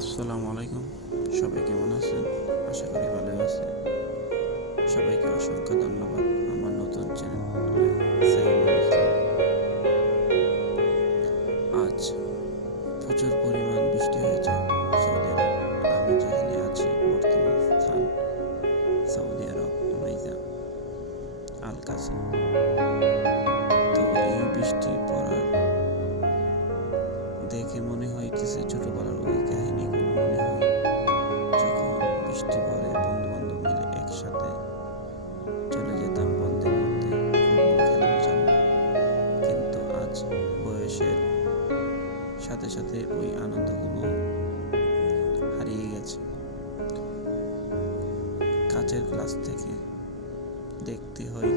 আসসালামু আলাইকুম। সবাই কেমন আছেন? আশা করি ভালো আছেন। সবাইকে অসংখ্য ধন্যবাদ আমার নতুন চ্যানেল আজ প্রচুর পরিমাণ বৃষ্টি হয়েছে সৌদি আরব। আমি যেখানে আছি বর্তমান স্থান সৌদি আরব আল কাসিম তো এই বৃষ্টি মনে হইতেছে ছোটবেলার ওই কাহিনীগুলো মনে হয় যখন বৃষ্টি পড়ে বন্ধু বান্ধব মিলে একসাথে চলে যেতাম বন্ধে মধ্যে ফুটবল খেলার জন্য কিন্তু আজ বয়সের সাথে সাথে ওই আনন্দগুলো হারিয়ে গেছে। কাচের গ্লাস থেকে দেখতে হয়